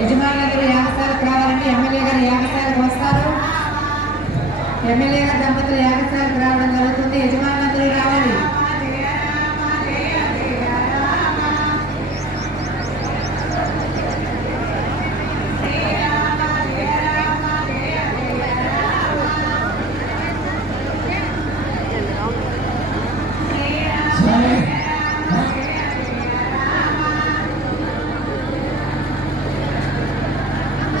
యజమానులందరూ యాగశాలకు రావాలంటే ఎమ్మెల్యే గారు యాగశాలకు వస్తారు. ఎమ్మెల్యే గారు దంపతులు యాగశాలకు రావడం జరుగుతుంది. యజమానులు